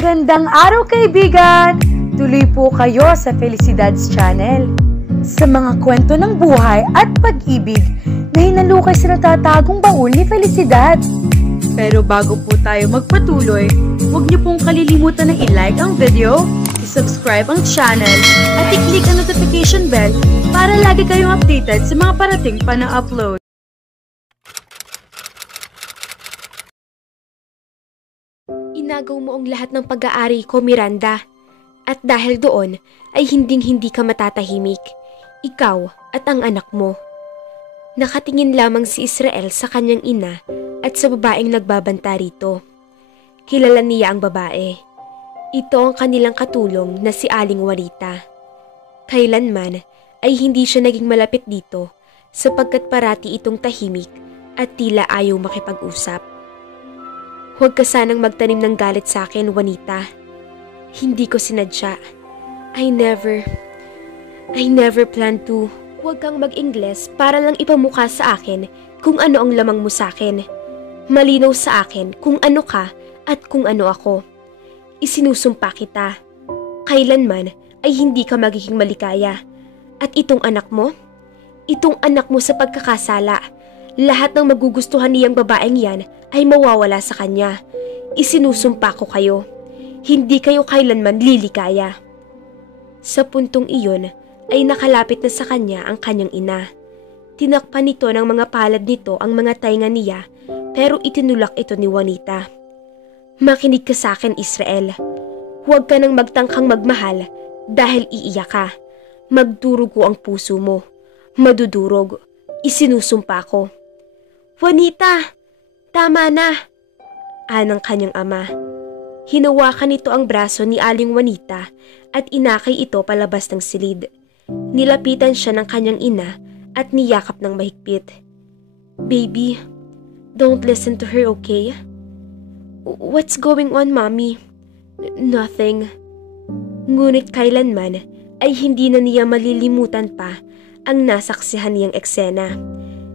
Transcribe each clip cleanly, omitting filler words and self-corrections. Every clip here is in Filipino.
Magandang araw kaibigan! Tuloy po kayo sa Felicidad's Channel. Sa mga kwento ng buhay at pag-ibig na hinalukay sa natatagong baul ni Felicidad. Pero bago po tayo magpatuloy, huwag niyo pong kalilimutan na i-like ang video, i-subscribe ang channel, at i-click ang notification bell para lagi kayong updated sa mga parating pa na upload. Inagaw mo ang lahat ng pag-aari ko, Miranda. At dahil doon, ay hinding-hindi ka matatahimik. Ikaw at ang anak mo. Nakatingin lamang si Israel sa kanyang ina at sa babaeng nagbabanta rito. Kilala niya ang babae. Ito ang kanilang katulong na si Aling Juanita. Kailanman ay hindi siya naging malapit dito sapagkat parati itong tahimik at tila ayaw makipag-usap. Huwag ka sanang magtanim ng galit sa akin, Juanita. Hindi ko sinadya. I never planned to. Huwag kang mag-Ingles para lang ipamukha sa akin kung ano ang lamang mo sa akin. Malinaw sa akin kung ano ka at kung ano ako. Isinusumpa kita. Kailanman ay hindi ka magiging maligaya. At itong anak mo? Itong anak mo sa pagkakasala. Lahat ng magugustuhan niyang babaeng yan ay mawawala sa kanya. Isinusumpa ko kayo. Hindi kayo kailanman lilikaya. Sa puntong iyon ay nakalapit na sa kanya ang kanyang ina. Tinakpan nito ng mga palad nito ang mga tainga niya pero itinulak ito ni Juanita. Makinig ka sa akin, Israel. Huwag ka nang magtangkang magmahal dahil iiyak ka. Magdurugo ang puso mo. Madudurog. Isinusumpa ko. Juanita! Tama na! Anang kanyang ama. Hinawakan nito ang braso ni Aling Juanita at inakay ito palabas ng silid. Nilapitan siya ng kanyang ina at niyakap ng mahigpit. Baby, don't listen to her, okay? What's going on, Mommy? Nothing. Ngunit kailanman ay hindi na niya malilimutan pa ang nasaksihan niyang eksena.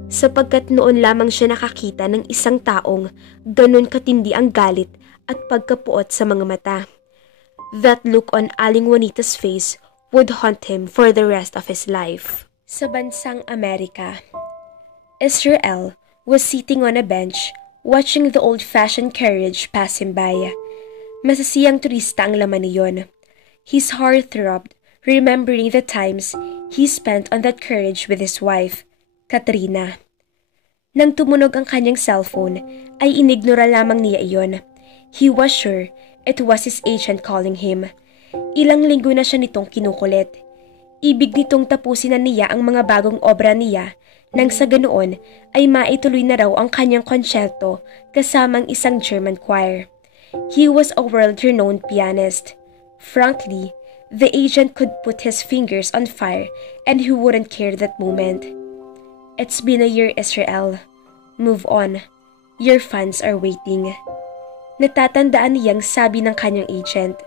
Sapagkat noon lamang siya nakakita ng isang taong ganon katindi ang galit at pagkapuot sa mga mata. That look on Aling Juanita's face would haunt him for the rest of his life. Sa bansang Amerika, Israel was sitting on a bench watching the old-fashioned carriage pass him by. Masasiyang turista ang laman niyon. His heart throbbed, remembering the times he spent on that carriage with his wife, Katrina. Nang tumunog ang kanyang cellphone, ay inignora lamang niya iyon. He was sure it was his agent calling him. Ilang linggo na siya nitong kinukulit. Ibig nitong tapusin na niya ang mga bagong obra niya nang sa ganoon ay maituloy na raw ang kanyang konsyerto kasamang isang German choir. He was a world-renowned pianist. Frankly, the agent could put his fingers on fire and he wouldn't care that moment. It's been a year, Israel. Move on. Your fans are waiting. Natatandaan niyang sabi ng kanyang agent.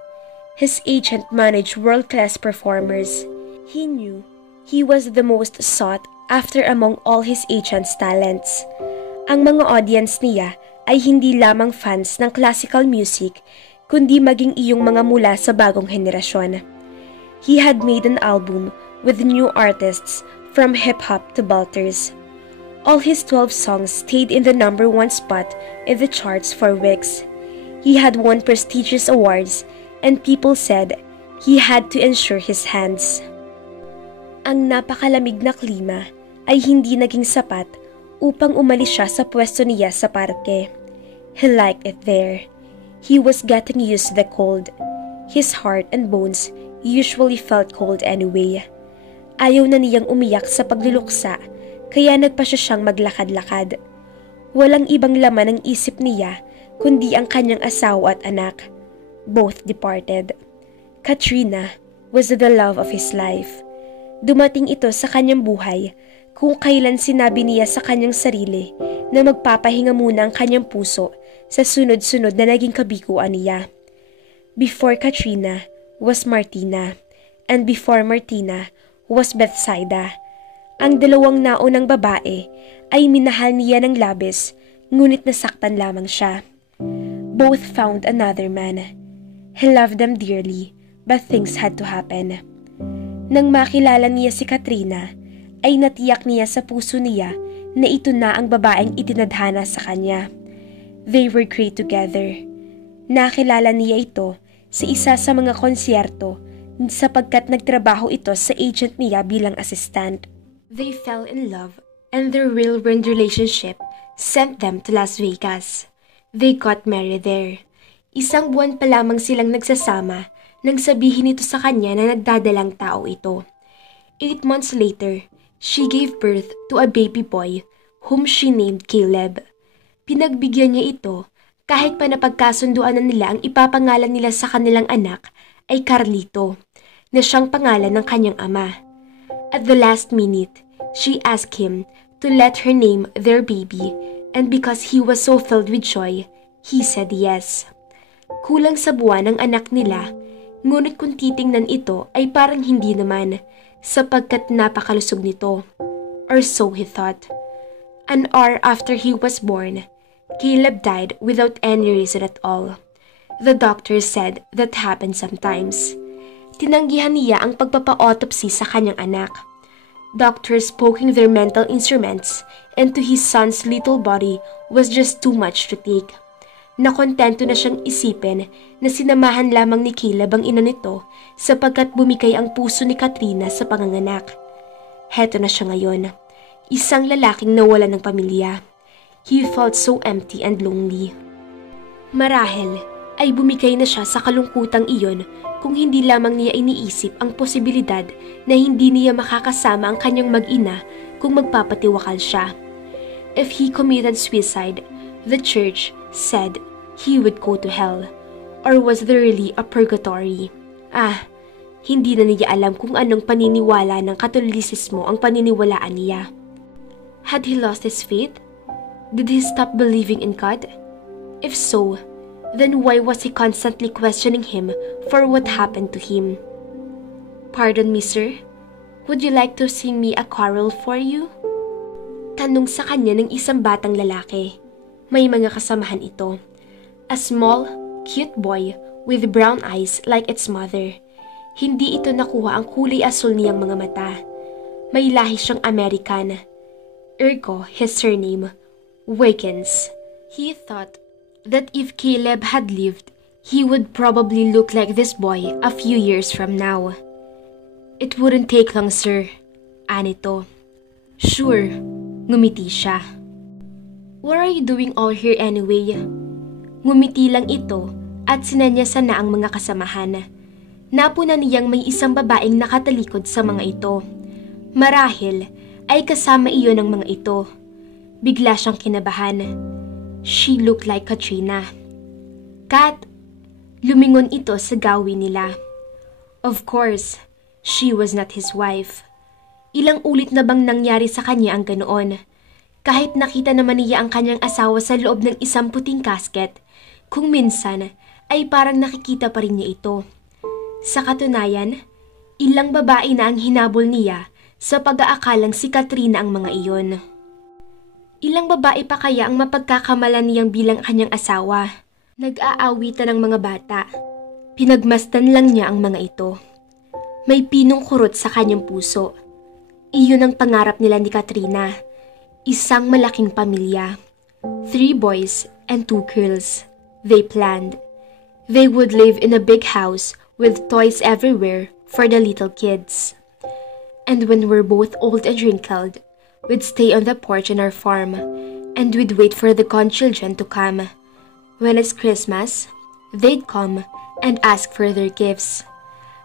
His agent managed world-class performers. He knew he was the most sought after among all his agent's talents. Ang mga audience niya ay hindi lamang fans ng classical music, kundi maging iyong mga mula sa bagong henerasyon. He had made an album with new artists from hip-hop to belters. All his 12 songs stayed in the #1 spot in the charts for weeks. He had won prestigious awards and people said he had to ensure his hands. Ang napakalamig na klima ay hindi naging sapat upang umalis siya sa pwesto niya sa parke. He liked it there. He was getting used to the cold. His heart and bones usually felt cold anyway. Ayaw na niyang umiyak sa pagluluksa, kaya nagpa siyang maglakad-lakad. Walang ibang laman ng isip niya, kundi ang kanyang asawa at anak. Both departed. Katrina was the love of his life. Dumating ito sa kanyang buhay kung kailan sinabi niya sa kanyang sarili na magpapahinga muna ang kanyang puso sa sunod-sunod na naging kabiguan niya. Before Katrina was Martina, and before Martina was Bethsaida. Ang dalawang naunang babae ay minahal niya ng labis, ngunit nasaktan lamang siya. Both found another man. He loved them dearly, but things had to happen. Nang makilala niya si Katrina, ay natiyak niya sa puso niya na ito na ang babaeng itinadhana sa kanya. They were great together. Nakilala niya ito sa isa sa mga konsyerto sapagkat nagtrabaho ito sa agent niya bilang assistant. They fell in love and their whirlwind relationship sent them to Las Vegas. They got married there. Isang buwan pa lamang silang nagsasama nang sabihin ito sa kanya na nagdadalang tao ito. 8 months later, she gave birth to a baby boy whom she named Caleb. Pinagbigyan niya ito kahit pa napagkasunduan na nila ang ipapangalan nila sa kanilang anak ay Carlito, na siyang pangalan ng kanyang ama. At the last minute, she asked him to let her name their baby, and because he was so filled with joy, he said yes. Kulang sa buwan ang anak nila, ngunit kung titingnan ito ay parang hindi naman, sapagkat napakalusog nito. Or so he thought. An hour after he was born, Caleb died without any reason at all. The doctor said that happened sometimes. Tinanggihan niya ang pagpapa-autopsy sa kanyang anak. Doctors poking their mental instruments into his son's little body was just too much to take. Nakontento na siyang isipin na sinamahan lamang ni Caleb ang ina nito sapagkat bumigay ang puso ni Katrina sa panganganak. Heto na siya ngayon, isang lalaking nawalan ng pamilya. He felt so empty and lonely. Marahil ay bumigay na siya sa kalungkutang iyon kung hindi lamang niya iniisip ang posibilidad na hindi niya makakasama ang kanyang mag-ina kung magpapatiwakal siya. If he committed suicide, the church said he would go to hell. Or was there really a purgatory? Hindi na niya alam kung anong paniniwala ng Katolisismo ang paniniwalaan niya. Had he lost his faith? Did he stop believing in God? If so, then why was he constantly questioning him for what happened to him? Pardon me, sir. Would you like to sing me a carol for you? Tanong sa kanya ng isang batang lalaki. May mga kasamahan ito. A small, cute boy with brown eyes like its mother. Hindi ito nakuha ang kulay asul niyang mga mata. May lahi siyang American. Ergo, his surname, Wiggins. He thought that if Caleb had lived, he would probably look like this boy a few years from now. It wouldn't take long, sir. Anito. Sure, ngumiti siya. What are you doing all here anyway? Ngumiti lang ito at sinanyasan na ang mga kasamahan. Napuna niyang may isang babaeng nakatalikod sa mga ito. Marahil ay kasama iyon ng mga ito. Bigla siyang kinabahan. She looked like Katrina. Kat! Lumingon ito sa gawin nila. Of course, she was not his wife. Ilang ulit na bang nangyari sa kanya ang ganoon? Kahit nakita naman niya ang kanyang asawa sa loob ng isang puting casket, kung minsan ay parang nakikita pa rin niya ito. Sa katunayan, ilang babae na ang hinabol niya sa pag-aakalang si Katrina ang mga iyon. Ilang babae pa kaya ang mapagkakamalan niyang bilang kanyang asawa? Nag-aawitan ng mga bata. Pinagmasdan lang niya ang mga ito. May pinong kurot sa kanyang puso. Iyon ang pangarap nila ni Katrina. Isang malaking pamilya. 3 boys and 2 girls. They planned. They would live in a big house with toys everywhere for the little kids. And when we're both old and wrinkled, we'd stay on the porch in our farm, and we'd wait for the grandchildren to come. When it's Christmas, they'd come and ask for their gifts.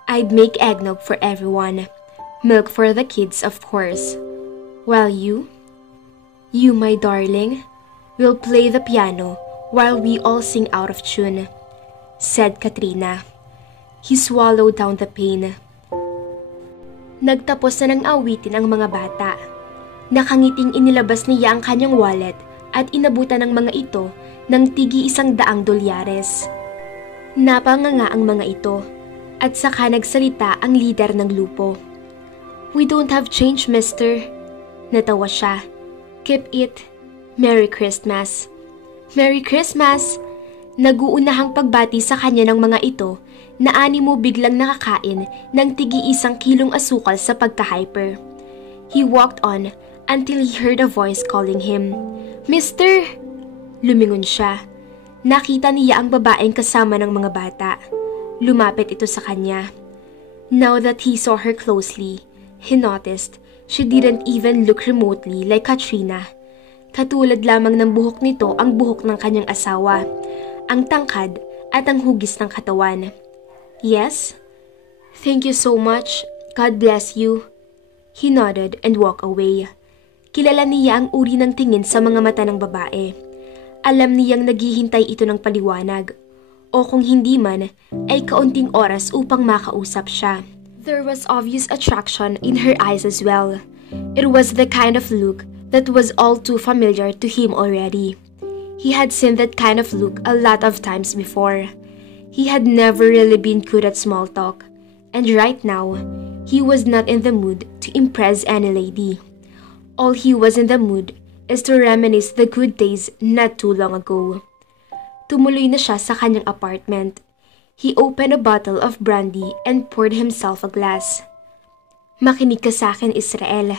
I'd make eggnog for everyone, milk for the kids, of course. While you, my darling, will play the piano while we all sing out of tune, said Katrina. He swallowed down the pain. Nagtapos na ng awitin ang mga bata. Nakangiting inilabas niya ang kanyang wallet at inabutan ng mga ito ng tigi $100. Napanganga ang mga ito at saka nagsalita ang lider ng grupo. We don't have change, mister. Natawa siya. Keep it. Merry Christmas. Merry Christmas! Naguunahang pagbati sa kanya ng mga ito na animo biglang nakakain ng tigi-1 kilong asukal sa pagka-hyper. He walked on until he heard a voice calling him. "Mister!" Lumingon siya. Nakita niya ang babaeng kasama ng mga bata. Lumapit ito sa kanya. Now that he saw her closely, he noticed she didn't even look remotely like Katrina. Katulad lamang ng buhok nito ang buhok ng kanyang asawa, ang tangkad at ang hugis ng katawan. "Yes? Thank you so much. God bless you." He nodded and walked away. Kilala niya ang uri ng tingin sa mga mata ng babae. Alam niyang naghihintay ito ng paliwanag, o kung hindi man, ay kaunting oras upang makausap siya. There was obvious attraction in her eyes as well. It was the kind of look that was all too familiar to him already. He had seen that kind of look a lot of times before. He had never really been good at small talk, and right now, he was not in the mood to impress any lady. All he was in the mood is to reminisce the good days not too long ago. Tumuloy na siya sa kanyang apartment. He opened a bottle of brandy and poured himself a glass. "Makinig ka sa akin, Israel.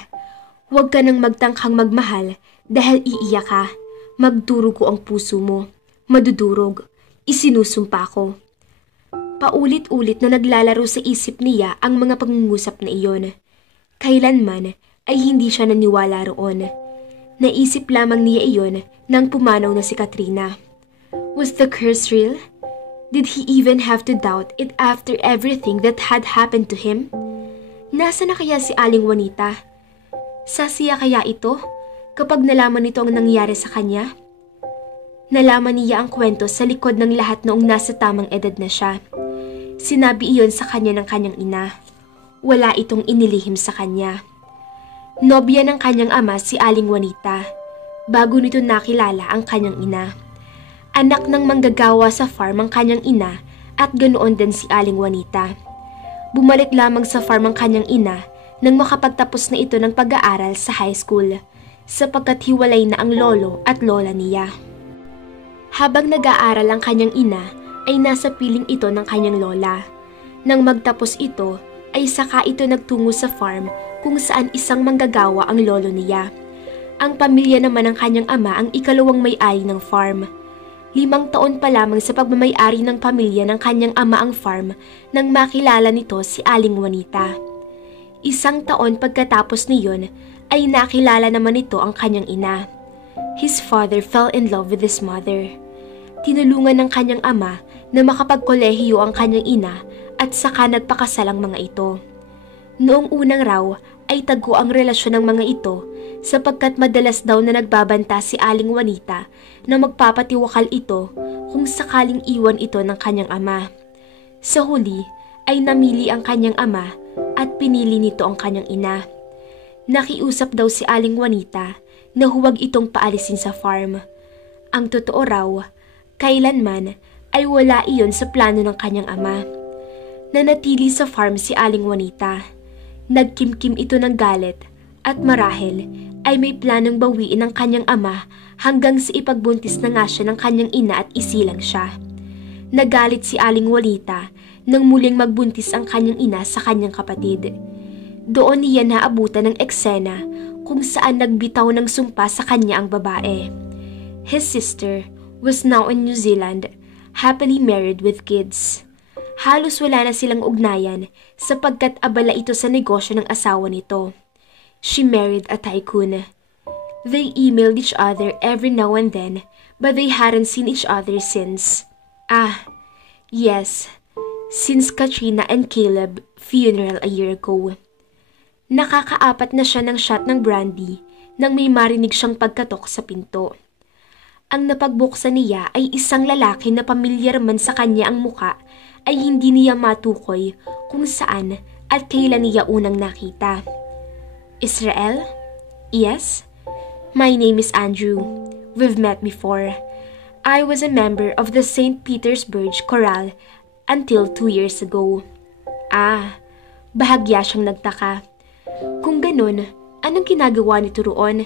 Huwag ka nang magtangkang magmahal dahil iiyak ka. Magdurugo ang puso mo. Madudurog. Isinusumpa ko." Paulit-ulit na naglalaro sa isip niya ang mga pangungusap na iyon. Kailanman ay hindi siya naniwala roon. Naisip lamang niya iyon nang pumanaw na si Katrina. Was the curse real? Did he even have to doubt it after everything that had happened to him? Nasa na kaya si Aling Juanita? Sasiya kaya ito kapag nalaman nito ang nangyari sa kanya? Nalaman niya ang kwento sa likod ng lahat noong nasa tamang edad na siya. Sinabi iyon sa kanya ng kanyang ina. Wala itong inilihim sa kanya. Nobya ng kanyang ama si Aling Juanita, bago nito nakilala ang kanyang ina. Anak ng manggagawa sa farm ang kanyang ina at ganoon din si Aling Juanita. Bumalik lamang sa farm ang kanyang ina nang makapagtapos na ito ng pag-aaral sa high school, sapagkat hiwalay na ang lolo at lola niya. Habang nag-aaral ang kanyang ina, ay nasa piling ito ng kanyang lola. Nang magtapos ito, ay saka ito nagtungo sa farm kung saan isang manggagawa ang lolo niya. Ang pamilya naman ng kanyang ama ang ikalawang may-ari ng farm. 5 taon pa lamang sa pagmamay-ari ng pamilya ng kanyang ama ang farm nang makilala nito si Aling Juanita. 1 taon pagkatapos niyon ay nakilala naman nito ang kanyang ina. His father fell in love with his mother. Tinulungan ng kanyang ama na makapagkolehiyo ang kanyang ina at saka nagpakasal ang mga ito. Noong unang raw ay tago ang relasyon ng mga ito sapagkat madalas daw na nagbabanta si Aling Juanita na magpapatiwakal ito kung sakaling iwan ito ng kanyang ama. Sa huli ay namili ang kanyang ama at pinili nito ang kanyang ina. Nakiusap daw si Aling Juanita na huwag itong paalisin sa farm. Ang totoo raw, kailanman ay wala iyon sa plano ng kanyang ama. Nanatili sa farm si Aling Juanita. Nagkimkim ito ng galit at marahil ay may planong bawiin ng kanyang ama hanggang sa ipagbuntis na nga siya ng kanyang ina at isilang siya. Nagalit si Aling Juanita nang muling magbuntis ang kanyang ina sa kanyang kapatid. Doon niya naabutan ng eksena kung saan nagbitaw ng sumpa sa kanya ang babae. His sister was now in New Zealand, happily married with kids. Halos wala na silang ugnayan sapagkat abala ito sa negosyo ng asawa nito. She married a tycoon. They emailed each other every now and then, but they hadn't seen each other since. Yes, since Katrina and Caleb funeral a year ago. Nakakaapat na siya ng shot ng brandy nang may marinig siyang pagkatok sa pinto. Ang napagbuksan niya ay isang lalaki na pamilyar man sa kanya ang muka ay hindi niya matukoy kung saan at kailan niya unang nakita. Israel? Yes? My name is Andrew. We've met before. I was a member of the St. Petersburg Chorale until 2 years ago. Bahagya siyang nagtaka. Kung ganun, anong ginagawa nito roon?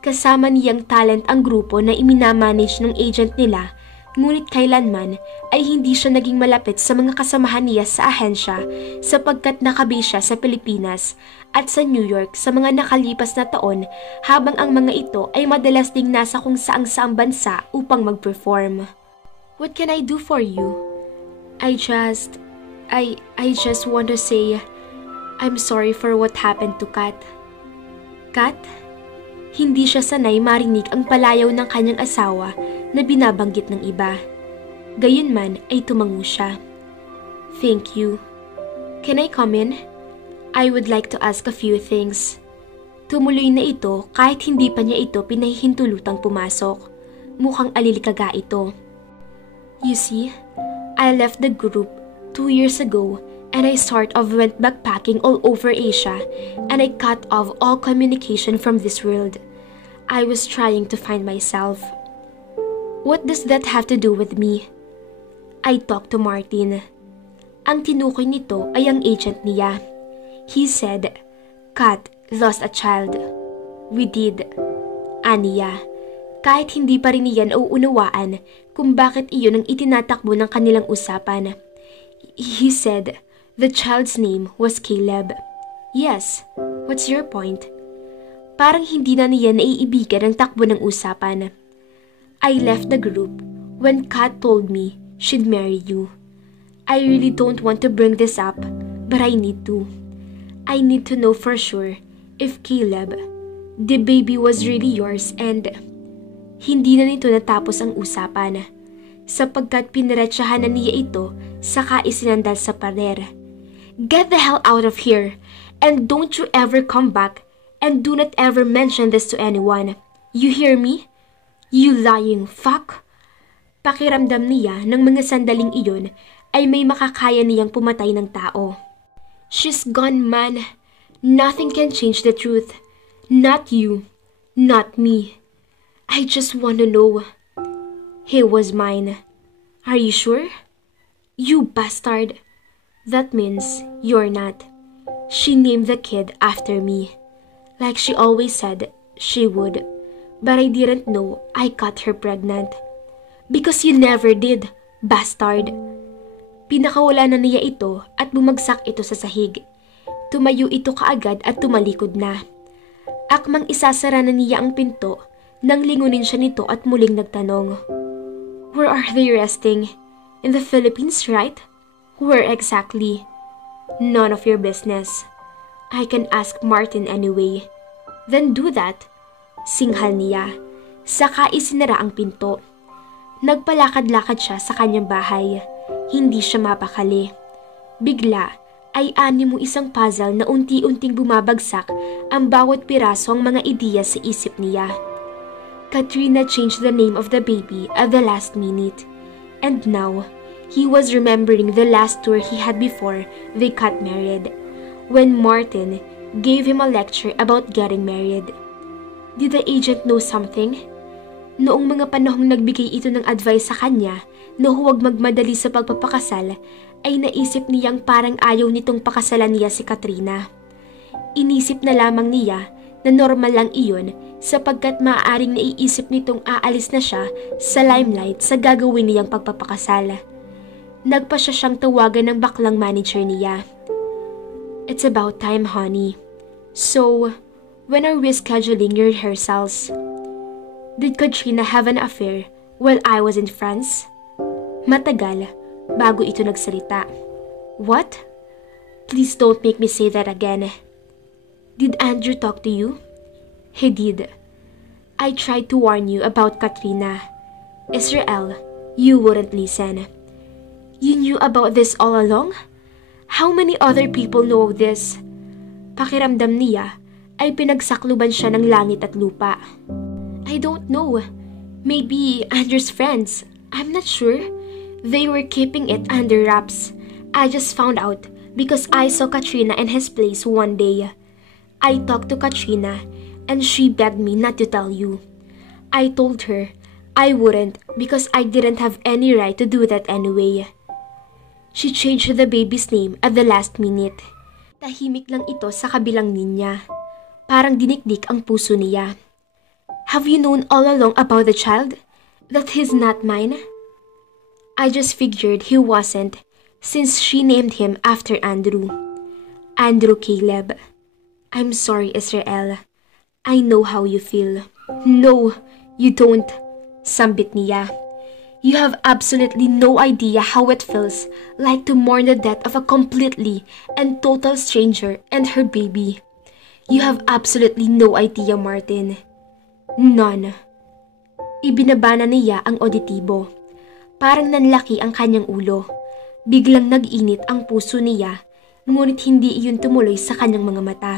Kasama niyang talent ang grupo na iminamanage ng agent nila Ngunit kailanman ay hindi siya naging malapit sa mga kasamahan niya sa ahensya sapagkat nakabase siya sa Pilipinas at sa New York sa mga nakalipas na taon habang ang mga ito ay madalas ding nasa kung saang-saang bansa upang mag-perform. What can I do for you? I just want to say I'm sorry for what happened to Kat. Kat? Hindi siya sanay marinig ang palayaw ng kanyang asawa na binabanggit ng iba. Gayunman ay tumango siya. Thank you. Can I come in? I would like to ask a few things. Tumuloy na ito kahit hindi pa niya ito pinahihintulutang pumasok. Mukhang alilikaga ito. You see, I left the group 2 years ago and I sort of went backpacking all over Asia and I cut off all communication from this world. I was trying to find myself. What does that have to do with me? I talked to Martin. Ang tinukoy nito ay ang agent niya. He said, Kat lost a child. We did. Aniya, kahit hindi pa rin niyan uunawaan kung bakit iyon ang itinatakbo ng kanilang usapan. He said, the child's name was Caleb. Yes, what's your point? Parang hindi na niya naiibigan ang takbo ng usapan. I left the group when Kat told me she'd marry you. I really don't want to bring this up, but I need to. I need to know for sure if Caleb, the baby was really yours and... Hindi na nito natapos ang usapan sapagkat piniretsahan na niya ito saka isinandal sa pader. Get the hell out of here and don't you ever come back and do not ever mention this to anyone. You hear me? You lying fuck. Pakiramdam niya ng mga sandaling iyon ay may makakaya niyang pumatay ng tao. She's gone, man. Nothing can change the truth. Not you. Not me. I just want to know. He was mine. Are you sure? You bastard. That means you're not. She named the kid after me. Like she always said she would. But I didn't know I got her pregnant. Because you never did, bastard. Pinakawala na niya ito at bumagsak ito sa sahig. Tumayo ito kaagad at tumalikod na. Akmang isasara na niya ang pinto nang lingunin siya nito at muling nagtanong. Where are they resting? In the Philippines, right? Where exactly? None of your business. I can ask Martin anyway. Then do that. Singhal niya. Saka isinara ang pinto. Nagpalakad-lakad siya sa kanyang bahay. Hindi siya mapakali. Bigla ay animo isang puzzle na unti-unting bumabagsak ang bawat piraso ang mga ideya sa isip niya. Katrina changed the name of the baby at the last minute. And now, he was remembering the last tour he had before they got married, when Martin gave him a lecture about getting married. Did the agent know something? Noong mga panahong nagbigay ito ng advice sa kanya na huwag magmadali sa pagpapakasal, ay naisip niyang parang ayaw nitong pakasalan niya si Katrina. Inisip na lamang niya na normal lang iyon sapagkat maaaring naiisip nitong aalis na siya sa limelight sa gagawin niyang pagpapakasal. Nagpa siyang tawagan ng baklang manager niya. It's about time, honey. So, when are we scheduling your rehearsals? Did Katrina have an affair while I was in France? Matagal bago ito nagsalita. What? Please don't make me say that again. Did Andrew talk to you? He did. I tried to warn you about Katrina. Israel, you wouldn't listen. You knew about this all along? How many other people know this? Pakiramdam niya ay pinagsakluban siya ng langit at lupa. I don't know. Maybe Andrew's friends. I'm not sure. They were keeping it under wraps. I just found out because I saw Katrina in his place one day. I talked to Katrina and she begged me not to tell you. I told her I wouldn't because I didn't have any right to do that anyway. She changed the baby's name at the last minute. Tahimik lang ito sa kabilang niya. Parang dinikdik ang puso niya. Have you known all along about the child? That he's not mine? I just figured he wasn't since she named him after Andrew. Andrew Caleb. I'm sorry, Israel. I know how you feel. No, you don't, sambit niya. You have absolutely no idea how it feels like to mourn the death of a completely and total stranger and her baby. You have absolutely no idea, Martin. None. Ibinaba na niya ang auditibo. Parang nanlaki ang kanyang ulo. Biglang nag-init ang puso niya, ngunit hindi iyon tumuloy sa kanyang mga mata.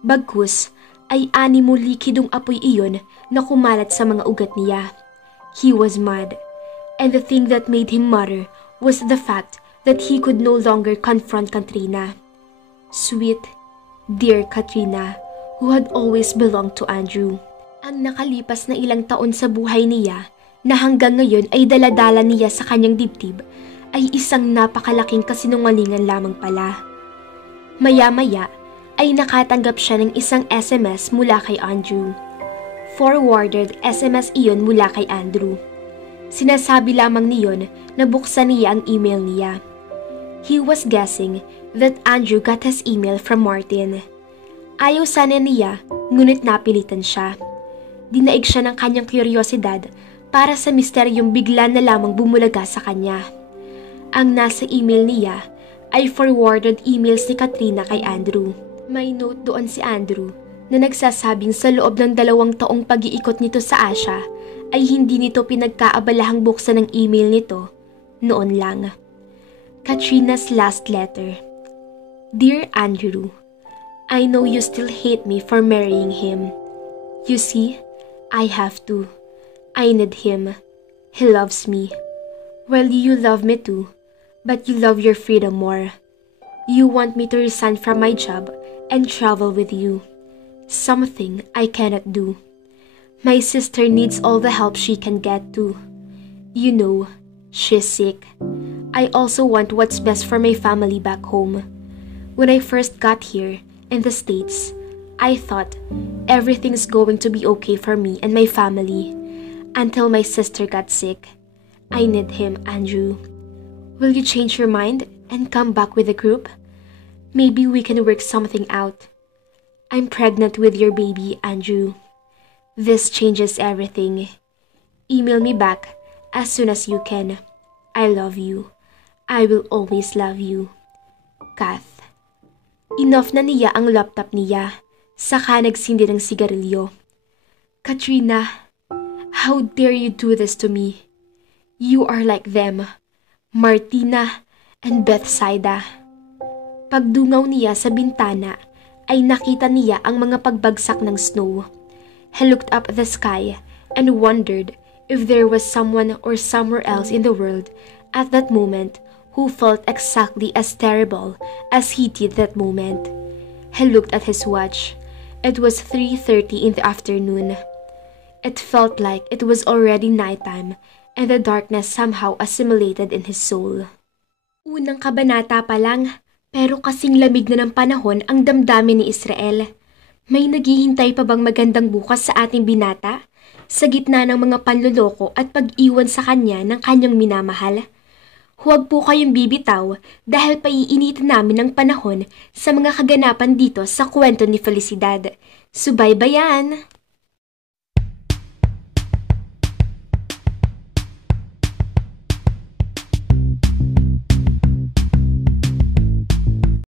Bagkus ay animo likidong apoy iyon na kumalat sa mga ugat niya. He was mad. And the thing that made him mutter was the fact that he could no longer confront Katrina. Sweet, dear Katrina, who had always belonged to Andrew. Ang nakalipas na ilang taon sa buhay niya, na hanggang ngayon ay daladala niya sa kanyang dibdib, ay isang napakalaking kasinungalingan lamang pala. Maya-maya ay nakatanggap siya ng isang SMS mula kay Andrew. Forwarded SMS iyon mula kay Andrew. Sinasabi lamang niyon na buksan niya ang email niya. He was guessing that Andrew got his email from Martin. Ayaw sana niya, ngunit napilitan siya. Dinaig siya ng kanyang kuryosidad para sa misteryong bigla na lamang bumulaga sa kanya. Ang nasa email niya ay forwarded emails ni Katrina kay Andrew. May note doon si Andrew na nagsasabing sa loob ng 2 taong pag-iikot nito sa Asia ay hindi nito pinagkaabalahang buksan ng email nito noon lang. Katrina's last letter. Dear Andrew, I know you still hate me for marrying him. You see, I have to. I need him. He loves me. Well, you love me too, but you love your freedom more. You want me to resign from my job and travel with you. Something I cannot do. My sister needs all the help she can get too. You know, she's sick. I also want what's best for my family back home. When I first got here in the States, I thought everything's going to be okay for me and my family until my sister got sick. I need him, Andrew. Will you change your mind and come back with the group? Maybe we can work something out. I'm pregnant with your baby, Andrew. This changes everything. Email me back as soon as you can. I love you. I will always love you. Kath. Inoff na niya ang laptop niya, saka nagsindi ng sigarilyo. Katrina, how dare you do this to me? You are like them, Martina and Bethsaida. Pagdungaw niya sa bintana, ay nakita niya ang mga pagbagsak ng snow. He looked up at the sky and wondered if there was someone or somewhere else in the world at that moment who felt exactly as terrible as he did that moment. He looked at his watch. It was 3:30 in the afternoon. It felt like it was already nighttime and the darkness somehow assimilated in his soul. Unang kabanata pa lang, pero kasing lamig na ng panahon ang damdamin ni Israel. May naghihintay pa bang magandang bukas sa ating binata? Sa gitna ng mga panloloko at pag-iwan sa kanya ng kanyang minamahal? Huwag po kayong bibitaw dahil paiinitin namin ng panahon sa mga kaganapan dito sa kwento ni Felicidad. Subaybayan!